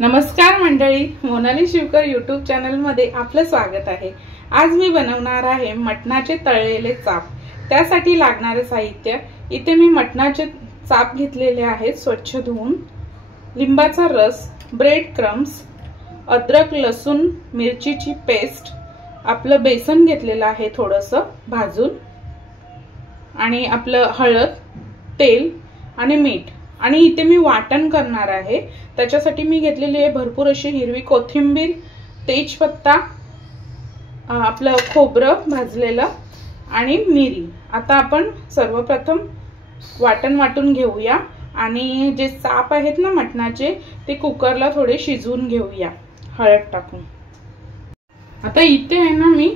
नमस्कार मंडळी, Monali Shivkar YouTube channel मध्ये आपलं स्वागत आहे। आज मी बनवणार आहे मटणाचे तळलेले चाप। त्यासाठी लागणारे साहित्य इथे मी मटणाचे चाप घेतलेले आहेत स्वच्छ धुवून, लिंबाचा रस, ब्रेड क्रम्स, अद्रक लसूण मिरचीची पेस्ट, आपलं बेसन घेतलेलं आहे थोडंसं भाजून, आणि आपलं हळद, तेल आणि मीठ। आणि इथे मी वाटण करणार आहे, त्याच्यासाठी मी घेतलेली आहे भरपूर अशी हिरवी कोथिंबीर, तेजपत्ता, आपलं खोबरं भाजलेलं आणि मिरी। आता आपण सर्वप्रथम वाटण वाटून घेऊया आणि जे चाप आहेत ना मटणाचे ते कुकरला थोडे शिजवून घेऊया हळद टाकून। आता इथे आहे ना मी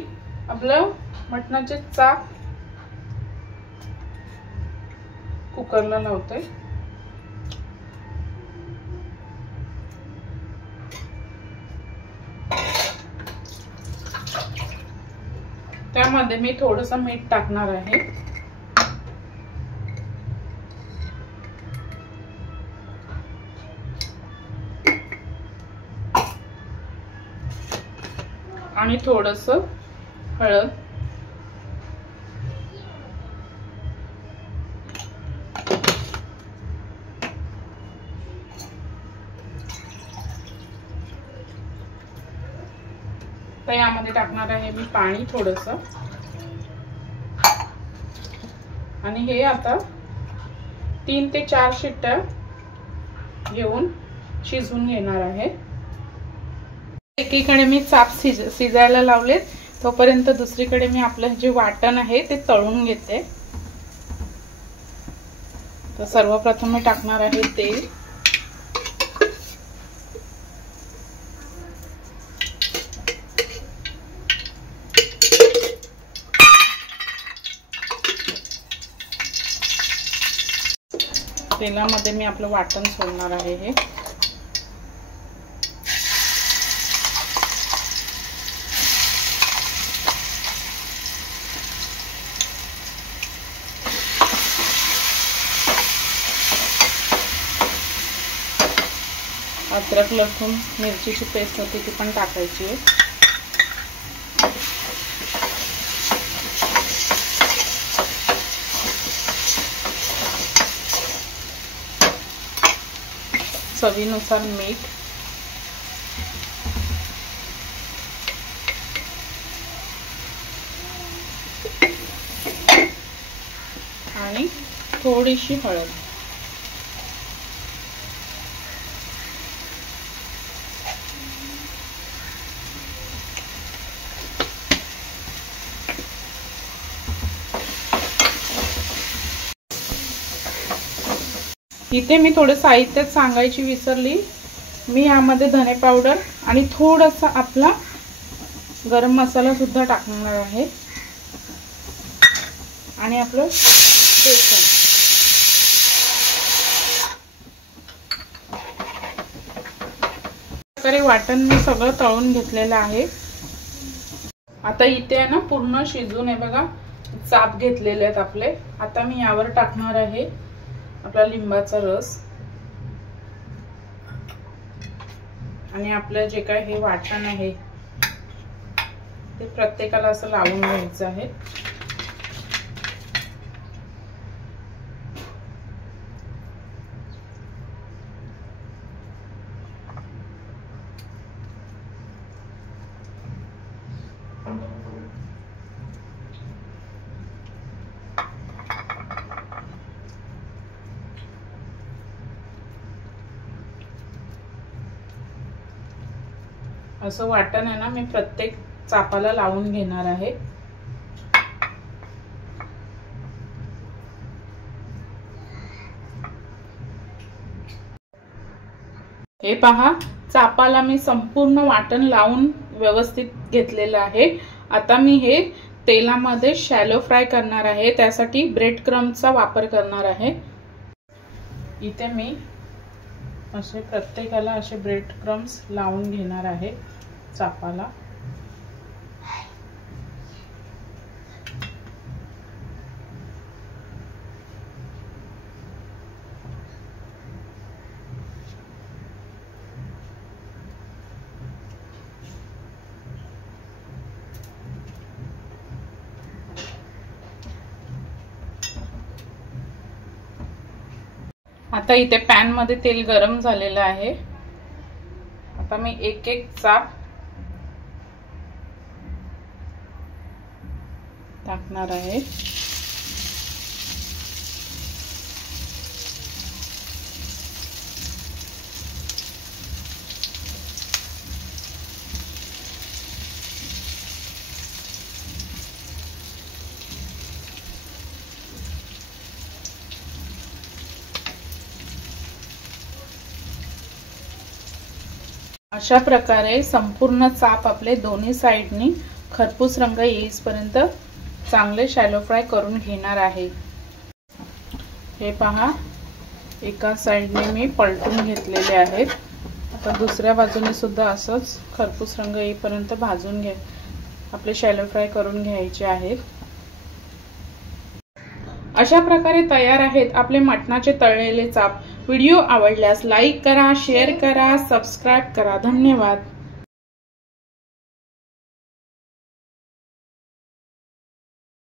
आपलं मटणाचे चाप कुकरला लावते। त्यामध्ये मी थोडंसं मीठ टाकणार आहे, आणि थोडंसं हळद, तर यामध्ये टाकणार आहे मी पाणी थोडंसं, आणि हे आता 3 ते 4 शिट्ट्या घेऊन शिजवून घेणार आहे। एकीकडे मी चाप शिजायला लावलेत, तोपर्यंत दुसरीकडे मी आपलं जे वाटण आहे ते तळून घेते। तर सर्वप्रथम मी टाकणार आहे तेल, तेलामध्ये मी आपलं वाटण सोडणार आहे हे। अद्रक लसूण मिरचीची पेस्ट होती ती पण टाकायची आहे। चवीनुसार मीठ, आणि थोडीशी हळद। इथे मी थोडं साहित्य सांगायची विसरली, मी यामध्ये धने पावडर आणि थोडासा आपला गरम मसाला सुद्धा टाकणार आहे, आणि आपलं बेसन। प्रकारे वाटण मी सगळं तळून घेतलेलं आहे। आता इथे आहे ना पूर्ण शिजून आहे बघा, चाप घेतलेले आहेत आपले। आता मी यावर टाकणार आहे आपला लिंबाचा रस, आणि आपलं जे काय हे वाटण आहे ते प्रत्येकाला असं लावून घ्यायचं आहे। असं वाटण आहे ना मी प्रत्येक चापाला लावून घेणार आहे। हे पहा, चापाला मी संपूर्ण वाटण लावून व्यवस्थित घेतलेलं आहे। आता मी हे तेलामध्ये शॅलो फ्राय करणार आहे, त्यासाठी ब्रेड क्रम्सचा वापर करणार आहे। इथे मी असे प्रत्येकाला असे ब्रेड क्रम्स लावून घेणार आहे चापाला। आता इथे पॅन मध्ये तेल गरम झालेलं आहे। आता मी एक एक चाप टाकणार आहे। अशा प्रकारे संपूर्ण चाप आपले दोन्ही साइडनी खरपूस रंग येईपर्यंत चांगले शॅलो फ्राय करून घेणार आहे। हे पहा, एका साइडने मी पलटून घेतलेले आहेत। आता दुसऱ्या बाजूने सुद्धा असंच खरपूस रंग येईपर्यंत भाजून घ्या, आपले शॅलो फ्राय करून घ्यायचे आहेत। अशा प्रकारे तयार आहेत आपले मटणाचे तळलेले चाप। व्हिडिओ आवडल्यास लाईक करा, शेअर करा, सबस्क्राइब करा। धन्यवाद।